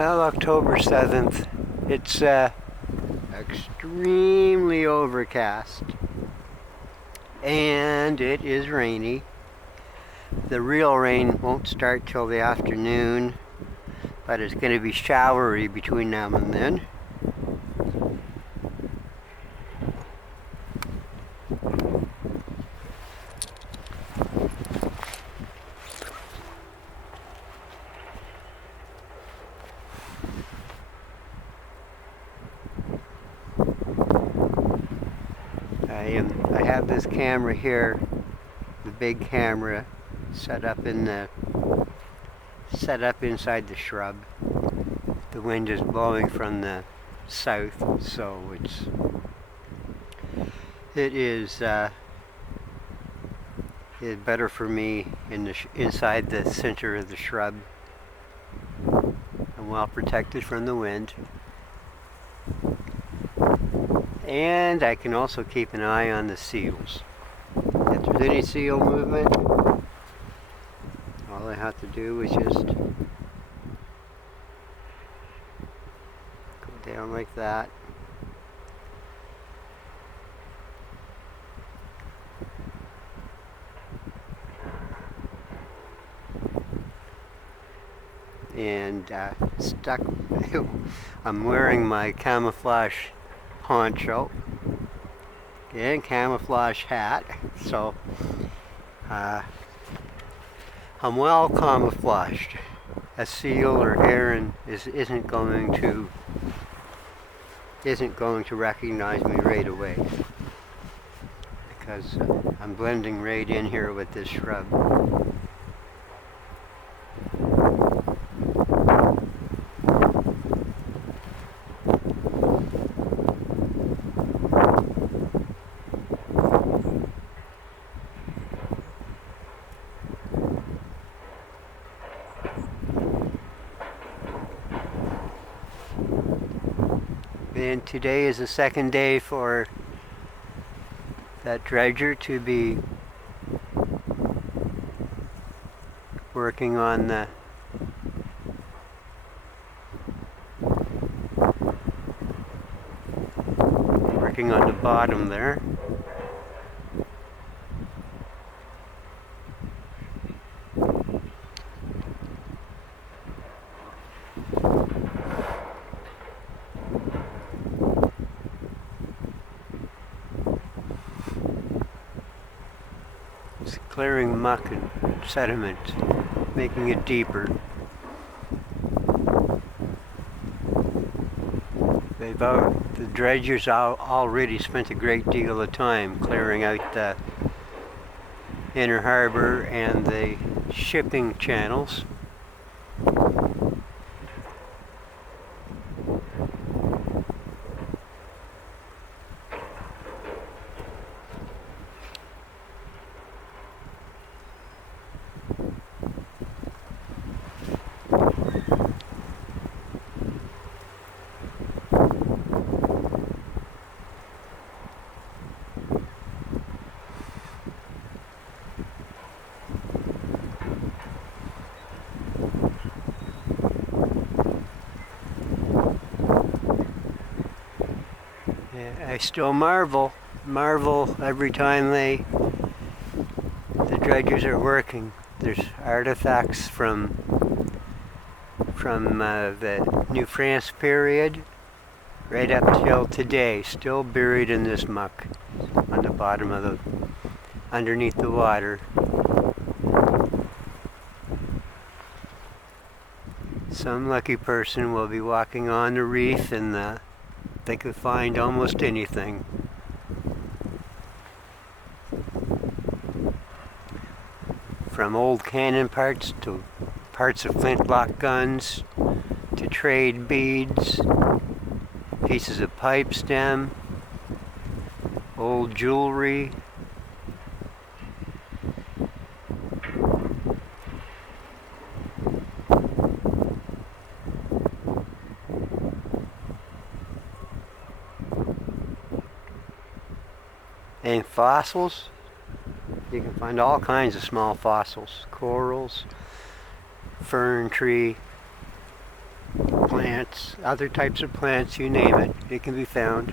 Well, October 7th, it's extremely overcast and it is rainy. The real rain won't start till the afternoon, but it's going to be showery between now and then. I have this camera here, the big camera, set up inside the shrub. The wind is blowing from the south, so it is better for me inside the center of the shrub. I'm well protected from the wind. And I can also keep an eye on the seals. If there's any seal movement, all I have to do is just go down like that. And I'm wearing my camouflage poncho and camouflage hat, so I'm well camouflaged. A seal or heron isn't going to recognize me right away because I'm blending right in here with this shrub. And today is the second day for that dredger to be working on the bottom there. It's clearing muck and sediment, making it deeper. The dredgers already spent a great deal of time clearing out the inner harbor and the shipping channels. I still marvel every time the dredgers are working. There's artifacts from the New France period right up till today, still buried in this muck on the bottom of underneath the water. Some lucky person will be walking on the reef and they could find almost anything. From old cannon parts to parts of flintlock guns to trade beads, pieces of pipe stem, old jewelry. And fossils, you can find all kinds of small fossils, corals, fern tree, plant plants, other types of plants, you name it, it can be found.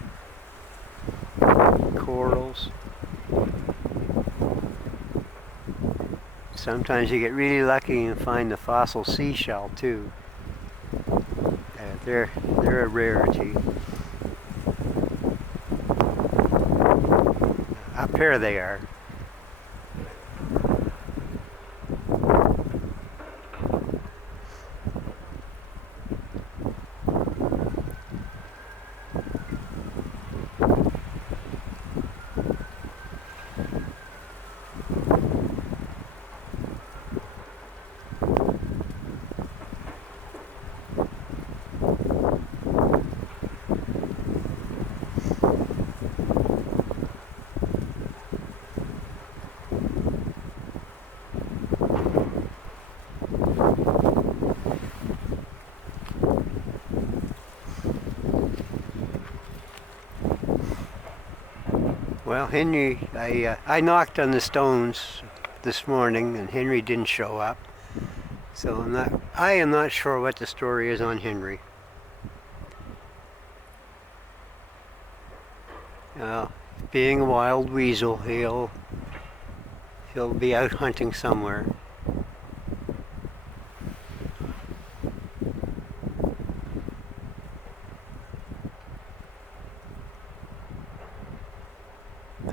Corals. Sometimes you get really lucky and find the fossil seashell too. They're a rarity. Up here they are. Well, Henry, I knocked on the stones this morning, and Henry didn't show up. So I am not sure what the story is on Henry. Being a wild weasel, he'll be out hunting somewhere.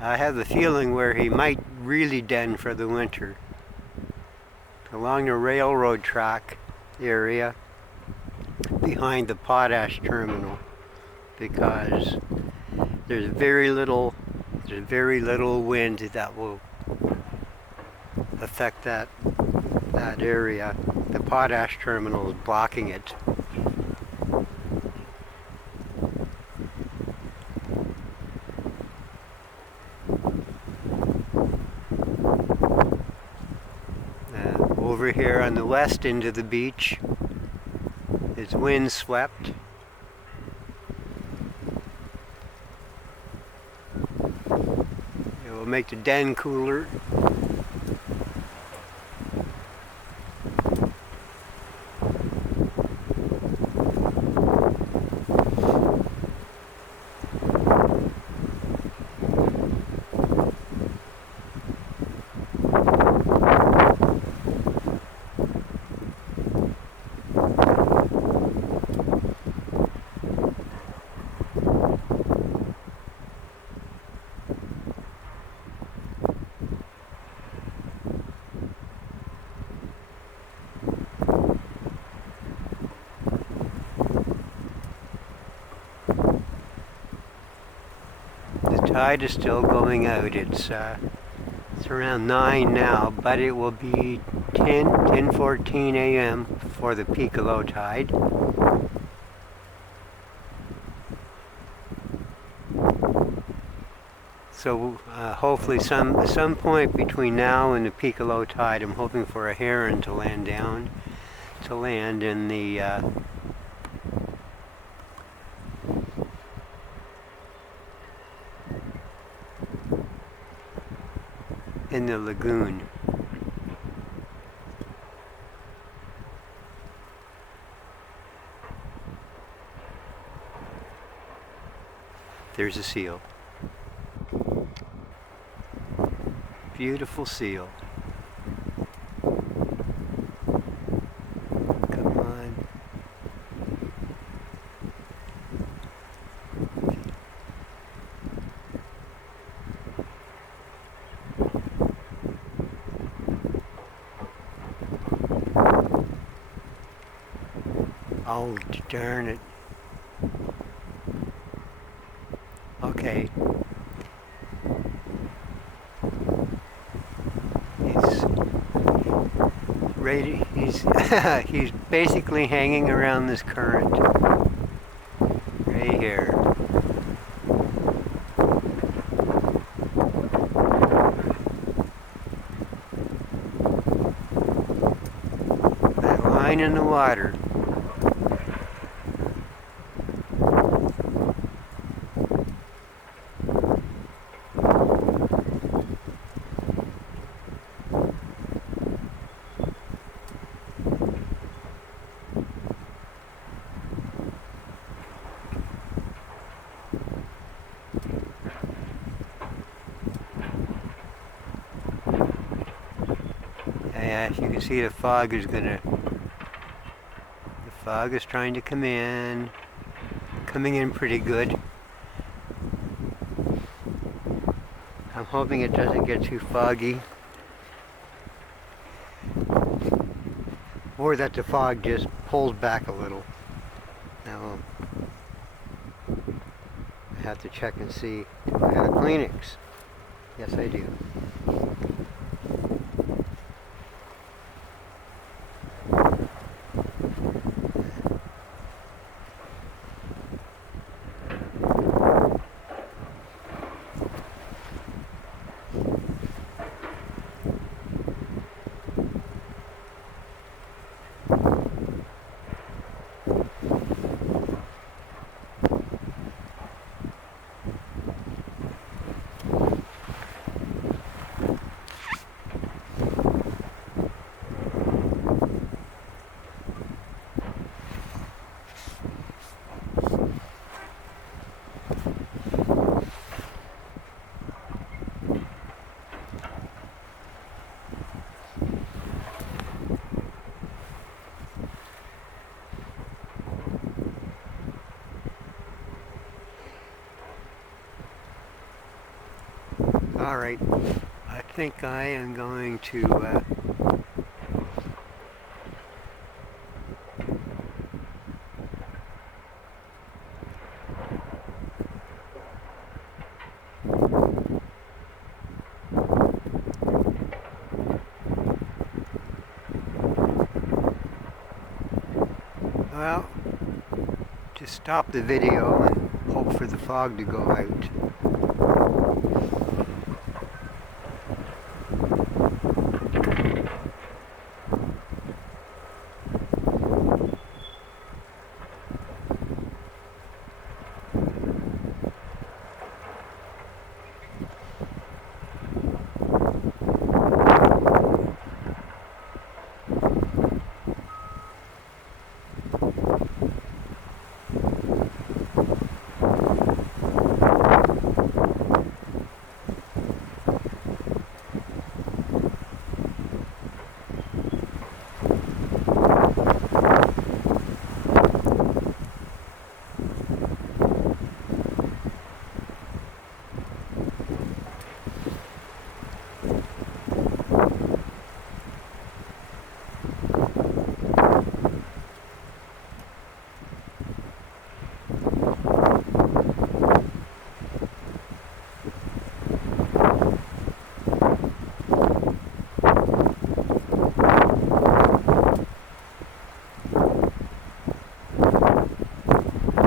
I have the feeling where he might really den for the winter. Along the railroad track area behind the potash terminal, because there's very little wind that will affect that area. The potash terminal is blocking it. Over here on the west end of the beach is windswept. It will make the den cooler. The tide is still going out. It's around 9 now, but it will be 10:14 a.m. for the peak of low tide. So hopefully some point between now and the peak of low tide, I'm hoping for a heron to land in the lagoon. There's a seal. Beautiful seal. Come on. Oh, darn it. Okay. He's ready. He's basically hanging around this current right here. That line in the water. Yeah, as you can see, the fog is trying to come in. Coming in pretty good. I'm hoping it doesn't get too foggy. Or that the fog just pulls back a little. Now, I have to check and see. Do I have a Kleenex? Yes, I do. Alright, I think I am going to well, just stop the video and hope for the fog to go out.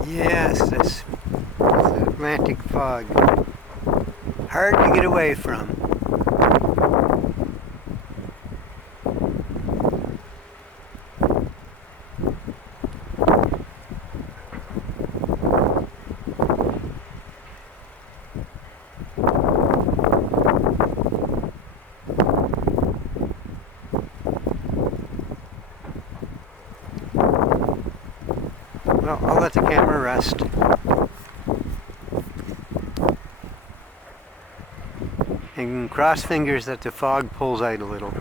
Yes, this Atlantic fog. Hard to get away from. Well, I'll let the camera rest. And cross fingers that the fog pulls out a little.